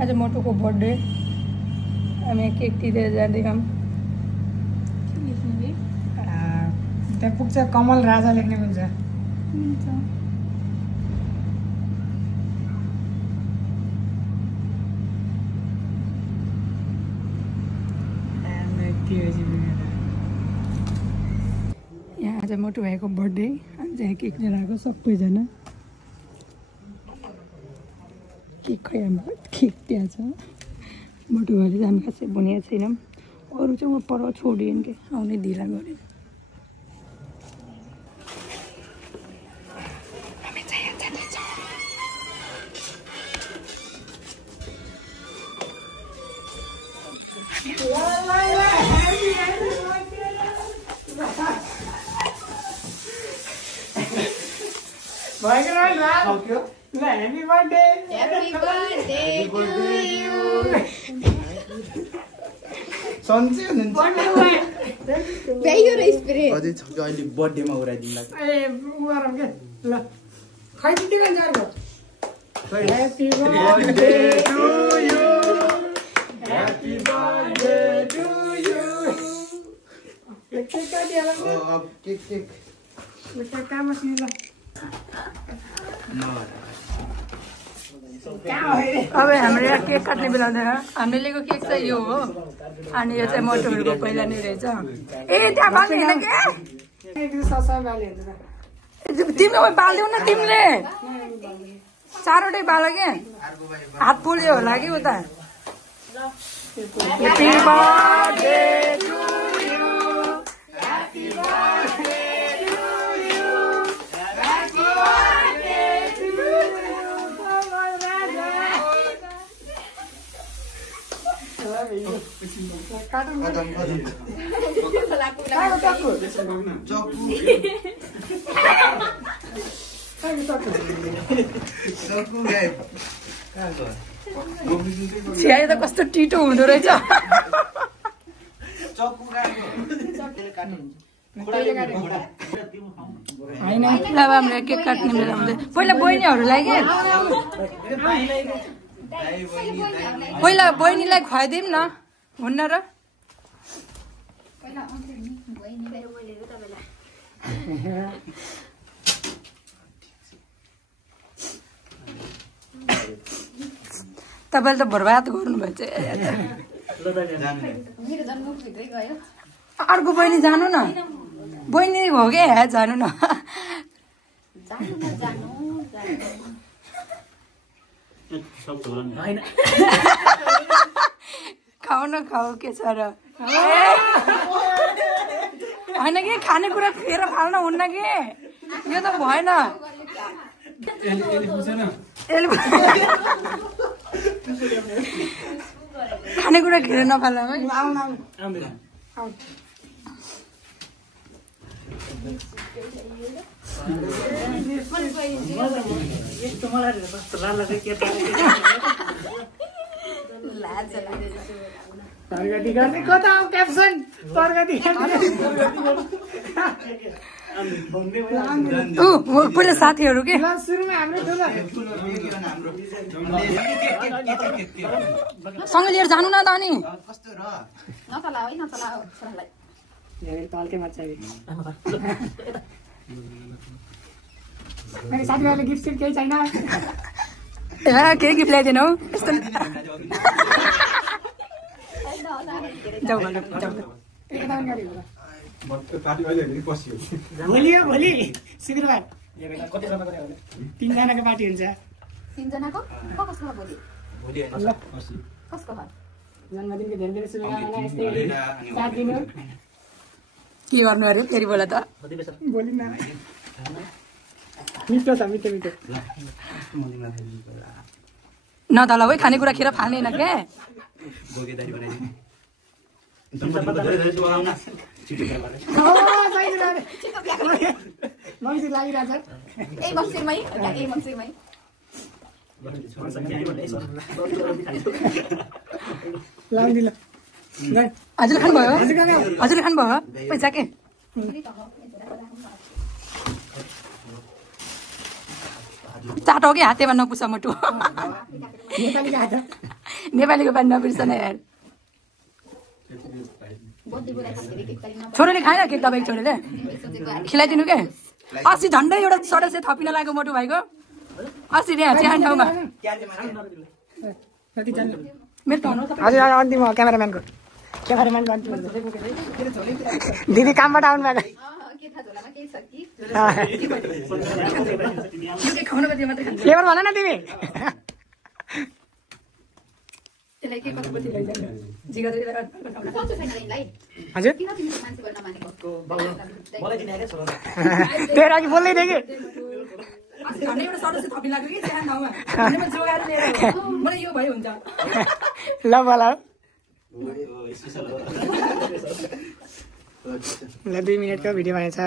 आज मोटोको बर्थडे हामी केक टिपेर जाँदैछौँ त्यहाँ पुग्छ कमल राजा लेख्ने हुन्छ यहाँ आज मोटो भाइको बर्थडे हामी चाहिँ केक लिएर आएको सबैजना केक खै हाम्रो केक त्यहाँ छ मोटो भाइले चाहिँ हामी खासै बनाएको छैनौँ अरू चाहिँ म पर छोडिन् के आउने ढिला गरेँ Happy birthday! Happy birthday to you! सन्चै हुनुहुन्छ बेयो रे स्प्रे अझै छ कि अहिले बर्थडेमा उडाइदिनु ए उगारम के ल खै दिदी भन्छ अर्को Happy birthday to you Happy birthday to you cake काटिहाल अब केक काम अस्ति ल अब हाम्रो यहाँ केक काट्ने बेला हुँदैन हामीले लिएको केक चाहिँ यो हो अनि यो चाहिँ मोटोहरूको पहिला नै रहेछ ए त्यहाँ बाल्ने होइन के तिमीले बाल्यौ न तिमीले चारवटै बाल के हात पोल्यो होला कि उता Happy birthday to you Happy birthday to you Happy birthday to you छियाए त कस्तो टिटो हुँदो रहेछ होइन अब हाम्रो केक काट्ने बेला हुन्छ पहिला बहिनीहरूलाई के पहिला बहिनीलाई खुवाइदिउँ न हुन्न र तपाईँले त बर्बाद गर्नुभएछ अर्को बहिनी जानु न बहिनी हो क्या जानु न खाऊ न खाऊ के छ र होइन कि खानेकुरा फेर फाल्न हुन्न कि यो त भएन खानेकुरा खेर नफाल है प्रगति गर्ने कता हो क्याप्सन प्रगति पहिला साथीहरू के सुरुमा हाम्रो सँग लिएर जानु न त अनि साथीभाइले गिफ्ट सिफ्ट केही छैन केही गिफ्ट ल्याइदिनु यस्तो भोलि हो भोलि शुक्रबार 3 जनाको पार्टी हुन्छ 3 जनाको कसको भोलि कसको हो जन्मदिनको धेरै धेरै शुभकामना यस्तै 7 दिन के गर्नु अरे फेरि बोला त भोलि न मिठो छ मिठो मिठो न त ल खानेकुरा खेर फाल्दैन क्या हजुरले खानुभयो हजुरले खानुभयो पैसा के चाटो कि हातेमा नपुछ मोटो नेपाली गएको नेपालीको पानी नबिर्सन यार बर्थडे बोलाइ खासरी केक करिन छोरोले खाएन केक तपाईँ छोरोले खिलाइदिनु के अस्ति झन्डै एउटा सदस्य थपिन लागेको मोटो भाइको अस्ति त्यहाँ चिहान ठाउँमा कति जान्नु मेरो ठाउँ हजुर अन्तिम क्यामेराम्यानको अन्तिम दिदी कामबाट आउनु भएको के थाहा झोलामा केही छ कि केक खाउन कति मात्रै खान्छ फ्लेभर भन न तिमी त्यसलाई के कति लैजाने जिगा सोच्नु छैन यिनलाई हजुर किन तिमी मान्छे गर्न मानेको त्यही लागि बोल्दै थिएँ कि अस्ति झन्डै एउटा सदस्य थपिन लाग्यो कि चिहान ठाउँमा अन्यमा जोगाएर लिएर मलाई यो भयो हुन्छ ल बोला ल 2 मिनटको भिडियो भनेछ